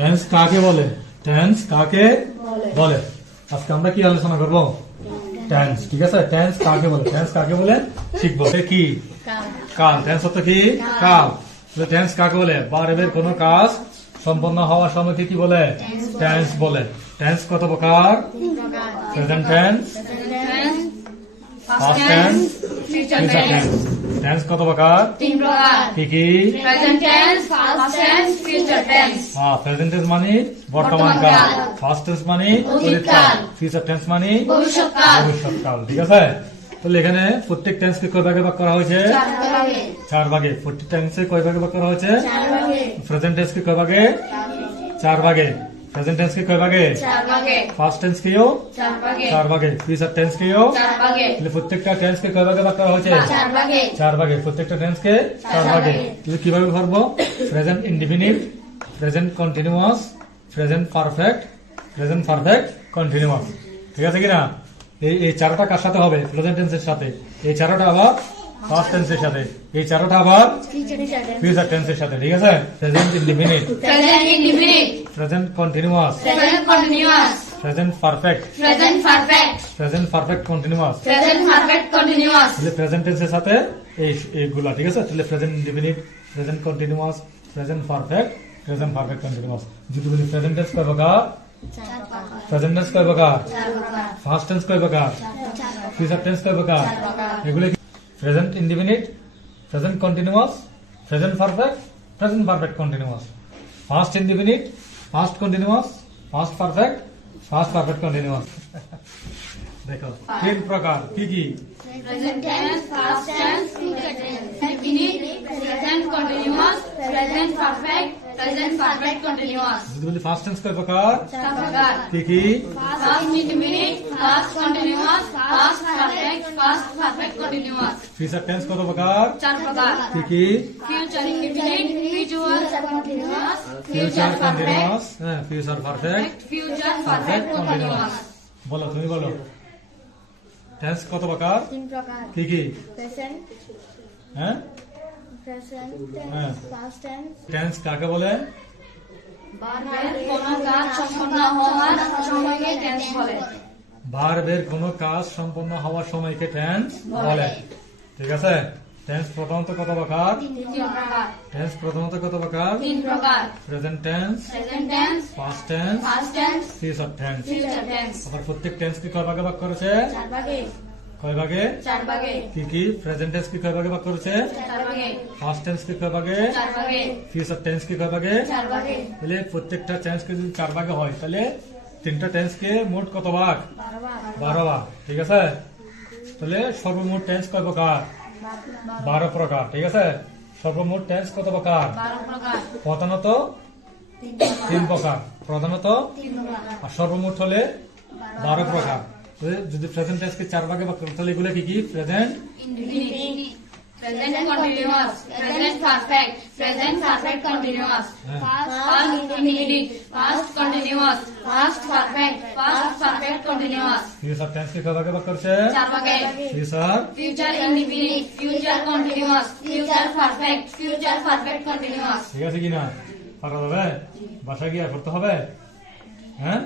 Tense কাকে বলে? Tense কাকে বলে? আজকে আমরা কি আলোচনা করব? টেন্স। ঠিক আছে, টেন্স কাকে বলে? টেন্স কাকে বলে শিখবো। কি? কাল। টেন্স অর্থ কি? কাল। টেন্স কাকে বলে? ভার্বের কোন কাজ সম্পন্ন হওয়ার সময়কে কি বলে? টেন্স বলে। টেন্স কত প্রকার? Present tense, past tense, future tense. Tense কত প্রকার? তিন প্রকার। কি কি? Present tense, past tense, future tense. Present tense মানে বর্তমান কাল, পাস্ট টেন্স মানে অতীতকাল, ফিউচার টেন্স মানে ভবিষ্যৎকাল। ভবিষ্যৎকাল। ঠিক আছে, তাহলে এখানে প্রত্যেক টেন্সকে কয় ভাগে ভাগ করা হয়েছে? চার ভাগে। প্রত্যেক টেন্সে কয় ভাগে ভাগ করা হয়েছে? প্রেজেন্ট টেন্সকে কয় ভাগে? চার ভাগে। প্রেজেন্ট টেন্সকে কয় ভাগে? পাস্ট টেন্সকেও চার ভাগে, ফিউচার টেন্সকেও। তাহলে প্রত্যেকটা টেন্সকে কয় ভাগে ভাগ করা হয়েছে? চার ভাগে। প্রত্যেকটা টেন্সকে চার ভাগে। তাহলে কিভাবে করবো? Present indefinite, present continuous, present perfect, present perfect continuous. ঠিক আছে কিনা? এই চারোটা কার সাথে হবে? প্রেজেন্ট টেন্সের সাথে। এই চারোটা আবার পাস্ট টেন্সের সাথে। এই চারোটা আবার ফিউচার টেন্সের সাথে। ঠিক আছে, present indefinite, present continuous, present perfect, present perfect continuous. তাহলে প্রেজেন্ট টেন্সের সাথে এইগুলা। ঠিক আছে, তাহলে present indefinite, present continuous, present perfect, present perfect continuous. যদি বলি প্রেজেন্ট টেন্স কয় প্রকার? প্রেজেন্ট টেন্স কয় প্রকার? পাস্ট টেন্স কয় প্রকার? ফিউচার টেন্স কয় প্রকার? এগুলো present indefinite, present continuous, present perfect, present perfect continuous. Past indefinite, past continuous, past perfect, past perfect continuous. দেখো তিন প্রকার। কি কি? Present tense, past tense, future tense. Indefinite, present continuous, present perfect, present perfect continuous. যদি বলি first tense কয় প্রকার? চার প্রকার। কি কি? Past indefinite, past continuous, past perfect, past perfect continuous. Future tense কত প্রকার? চার প্রকার। কি কি? Future indefinite, future continuous, future future perfect, continuous, future perfect, future perfect continuous. বলো, তুমি বলো। টেন্স কত প্রকার? তিন প্রকার। কি কি? প্রেজেন্ট, হ্যাঁ, প্রেজেন্ট হ্যাঁ। টেন্স, পাস্ট টেন্স, টেন্স কাকে বলে? ভার্বের কোনো কাজ সম্পন্ন হওয়ার সময়কে টেন্স বলে। ভার্বের কোন কাজ সম্পন্ন হওয়ার সময়কে টেন্স বলে। ঠিক আছে, টেন্স প্রথমত কত প্রকার? তিন প্রকার। টেন্স প্রথমত কত প্রকার? তিন প্রকার। Present tense, present tense, past tense, past tense, future tense. Future tense. আবার প্রত্যেক টেন্স কি কয় ভাগে ভাগ করেছে? চার ভাগে। কয় ভাগে? চার ভাগে। কি কি? প্রেজেন্ট টেন্স কি কয় ভাগে ভাগ করেছে? চার ভাগে। পাস্ট টেন্স কি কয় ভাগে? চার ভাগে। ফিউচার টেন্স কি কয় ভাগে? চার ভাগে। তাহলে প্রত্যেকটা টেন্সকে যদি চার ভাগে হয় তাহলে তিনটা টেন্সকে মোট কত ভাগ? 12 ভাগ। ঠিক আছে, তাহলে সর্বমোট টেন্স কয় প্রকার? 12 প্রকার। ঠিক আছে, সর্বমোট টেন্স কত প্রকার? 12 প্রকার। প্রধানত তিন প্রকার, প্রধানত আর সর্বমোট হলে 12 প্রকার। তাহলে যদি প্রেজেন্ট টেন্সকে চার ভাগে ভাগ করি তাহলে এগুলো কি কি? Present indefinite, present continuous, present perfect, present perfect continuous. Past indefinite, past continuous, past perfect, past perfect continuous. Future টেন্সকে কয় ভাগে ভাগ করছে? চার ভাগে। Future, future indefinite, future continuous, future perfect, future perfect continuous. ঠিক আছে কিনা? পারা যাবে? বাসায় গিয়ে করতে হবে, হ্যাঁ।